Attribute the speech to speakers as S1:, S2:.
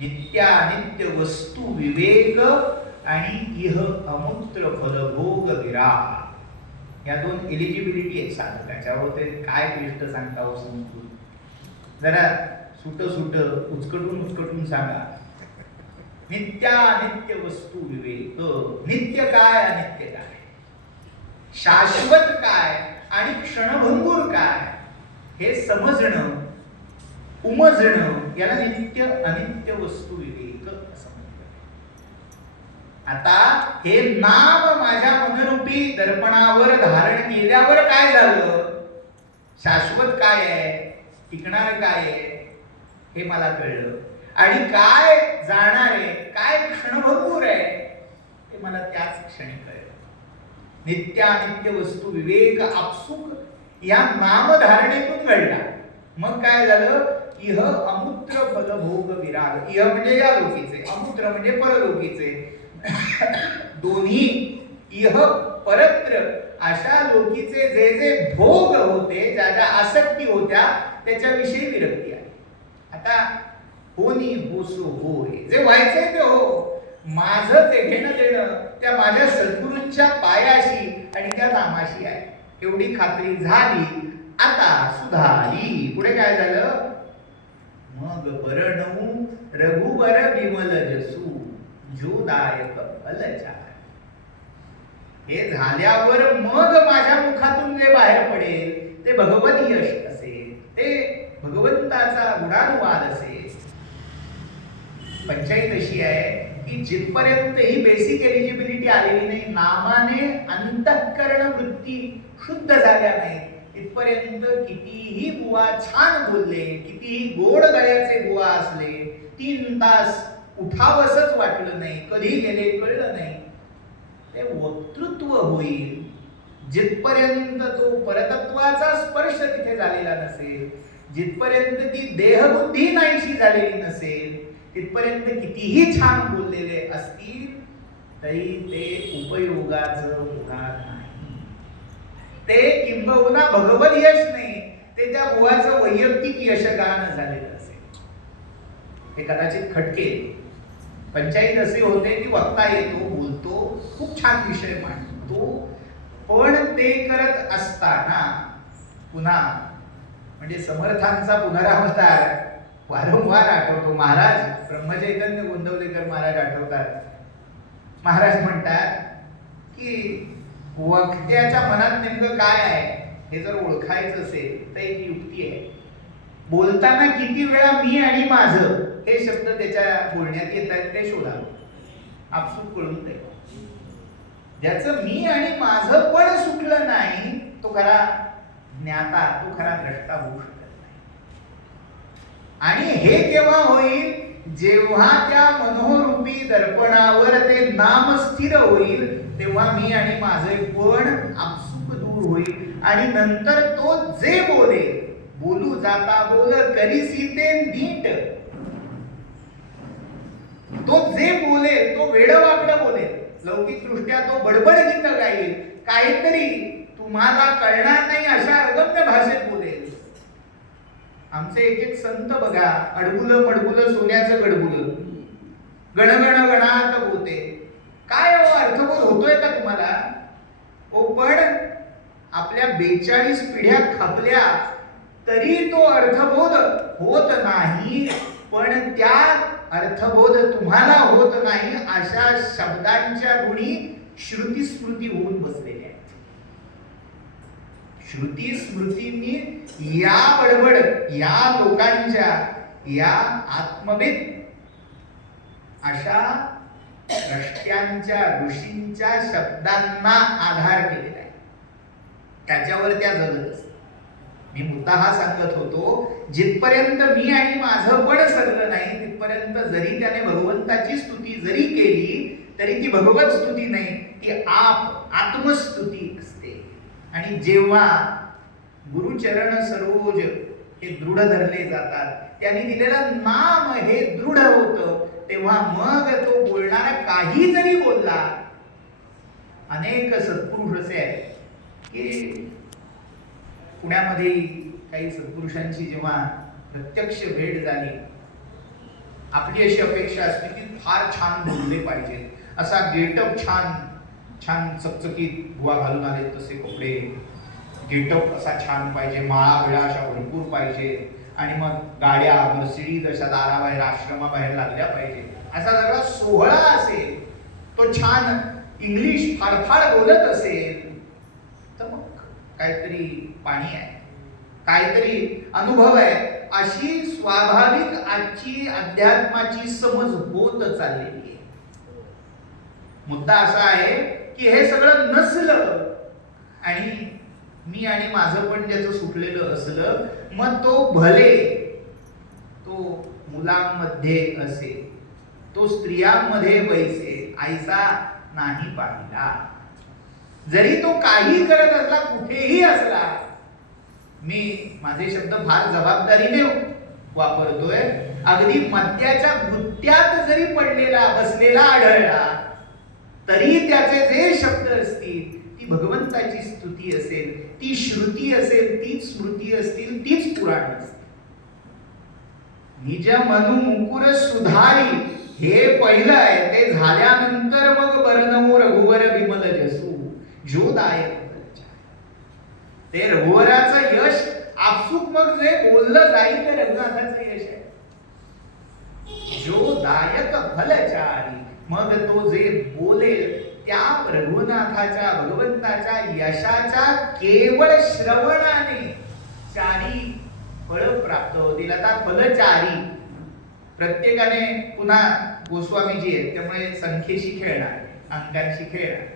S1: नित्यानित्य वस्तू विवेक आणि इह अमूत्र फलभोग विराग. या दोन एलिजिबिलिटी आहेत साधकाच्या ते काय क्लिष्ट सांगता हो समजून? जरा सुट सुट उचकटून उचकटून सांगा. नित्यानित्य वस्तू विवेक. नित्य काय अनित्य काय? शाश्वत काय आणि क्षणभंगूर काय? हे समजणं उमजणं याला नित्य अनित्य वस्तू विवेक असं म्हणतात. आता हे नाम माझ्या मनरूपी दर्पणावर धारण केल्यावर काय झालं? शाश्वत काय आहे? टिकणार काय आहे? हे मला कळलं. आणि काय जाणार आहे? काय क्षणभरपूर आहे? ते मला त्याच क्षणी कळलं. नित्यानित्य वस्तू विवेक आपसुक या नामधारणेतून घडला. मग काय झालं? इह अमूत्र फलभोग विराग इह म्हणजे या लोकीचे अमूत्र म्हणजे परलोकीचे. दोन्ही इह परत्र. अशा लोकीचे जे जे भोग होते ज्या ज्या आसक्ती होत्या त्याच्याविषयी विरक्ती आहे. आता होनी होसो होय. जे व्हायचंय ते हो. माझं ते घेणं देणं त्या माझ्या सद्गुरूंच्या पायाशी आणि त्या नामाशी आहे. एवढी खात्री झाली आता सुधारी. पुढे काय झालं? मग बरणऊ रघुवर विमल जसू जोदायक अलचार हे झाल्यावर मग माझ्या मुखातून जे बाहेर पडेल ते भगवत यश असेल ते भगवंताचा गुणानुवाद असेल पंचायत अशी आहे की जिथपर्यंत ही बेसिक एलिजिबिलिटी आलेली नाही नामाने अंतःकरण वृत्ती शुद्ध झाल्या नाही तिथपर्यंत कितीही बुवा छान बोलले कितीही गोड गळ्याचे बुवा असले तीन तास उठावसच वाटलं नाही कधी गेले कळलं नाही. ते वक्तृत्व होईल जिथपर्यंत तो परतत्वाचा स्पर्श तिथे झालेला नसेल जिथपर्यंत ती देहबुद्धी नाहीशी झालेली नसेल तिथपर्यंत कितीही छान बोललेले असतील तरी ते उपयोगाचं होणार नाही ते किंबहुना भगवत यश नाही ते त्या बुवाचं वैयक्तिक यशगान झालेलं असेल. हे कदाचित खटके. पंचायत असे होते की वक्ता येतो बोलतो खूप छान विषय मांडतो. पण ते करत असताना पुन्हा म्हणजे समर्थांचा पुनरावतार वारंवार आठवतो. महाराज ब्रह्मचैतन्य गोंदवलेकर महाराज आठवतात. महाराज म्हणतात की वक्त्याच्या मनात नेमकं काय आहे? हे जर ओळखायचं असेल तर एक युक्ती आहे. बोलताना किती वेळा मी आणि माझं हे शब्द त्याच्या बोलण्यात येत आहेत ते शोधावं. आपसूक कळून जाईल. ज्याचं मी आणि माझं पण सुटलं नाही तो खरा ज्ञाता तो खरा द्रष्टा होऊ शकत नाही. आणि हे केव्हा होईल? जेव्हा त्या मनोरूपी दर्पणावर ते नाम स्थिर होईल तेव्हा मी आणि माझे पण आपसुक दूर होईल. आणि नंतर तो जे बोले बोलू जाता बोल करीसी ते नीट. तो जे बोलेल तो वेडवाकडं बोलेल लौकिक दृष्ट्या तो बडबड गीत गाईल. काहीतरी तुम्हाला कळणार नाही अशा अगम्य भाषेत बोलेल आमचे एक एक संत बघा अडबुल मडबुल सोन्याचं गडबुल. गणगण गणात होते काय हो, अर्थबोध होतोय का तुम्हाला? ओ पण आपल्या बेचाळीस पिढ्या खापल्या तरी तो अर्थबोध होत नाही पण त्या अर्थबोध तुम्हाला होत नाही अशा शब्दांच्या गुणी श्रुती स्मृती होऊन बसलेल्या आहेत. श्रुती स्मृतींनी या बडबड या लोकांच्या या आत्मभेद अशा द्रष्ट्यांच्या ऋषींच्या शब्दांना आधार केलेला आहे. त्याच्यावर त्या जगत मी मुद्दा हा सांगत होतो जिथपर्यंत मी आणि माझं पण सरलं नाही तिथपर्यंत जरी त्याने भगवंताची स्तुती जरी केली तरी ती भगवत स्तुती नाही ती आप आत्मस्तुती असते. आणि जेव्हा गुरुचरण सरोज हे दृढ धरले जातात. त्यांनी दिलेलं नाम हे दृढ होतं. तेव्हा मग तो बोलणारा काही जरी बोलला अनेक सत्पुरुष असे आहेत की पुण्यामध्ये काही सत्पुरुषांची जेव्हा प्रत्यक्ष भेट झाली आपली अशी अपेक्षा असते की फार छान बोलले पाहिजेत असा गेटअप छान छान चकचकीत भुवा घालून आले तसे कपडे. गेटअप असा छान पाहिजे माळा बिळा अशा भरपूर पाहिजे. आणि मग गाड्या मर्सिडीज अशा दाराबाहेर आश्रमाबाहेर लागल्या पाहिजे. असा सगळा सोहळा असेल तो छान इंग्लिश फारफार बोलत असेल तर मग काहीतरी पाणी आहे. काहीतरी अनुभव आहे. अशी स्वाभाविक आजची अध्यात्माची समज होत चाललेली आहे. मुद्दा असा आहे की हे सगळं नसलं आणि मी आणि माझं पण ज्याचं सुटलेलं असलं मग तो भले तो मुलांमध्ये असे तो स्त्रियांमध्ये वैसे आईचा नाही पाहिला. जरी तो काही करत असला कुठेही असला मी माझे शब्द फार जबाबदारीने वापरतोय. अगदी मद्याच्या गुत्त्यात जरी पडलेला बसलेला आढळला तरी त्याचे जे शब्द असतील ती भगवंताची स्तुती असेल ती श्रुती असेल तीच स्मृती असतील तीच पुराण असतील. निज मनु मुकुर सुधारी हे पहिलं आहे ते झाल्यानंतर मग बरनवो रघुवर विमल जसू. जोदायक ते रघुवराचं यश आपसुक मग जे बोललं जाईल ते रघुनाथाचं यश आहे. जो दायक फलचारी मग तो जे बोलेल त्या प्रभुनाथाच्या भगवंताच्या यशाच्या केवळ श्रवणाने चारी फळ प्राप्त होतील. आता फलचारी प्रत्येकाने पुन्हा गोस्वामीजी आहेत त्यामुळे संख्येशी खेळणार अंकांशी खेळणार.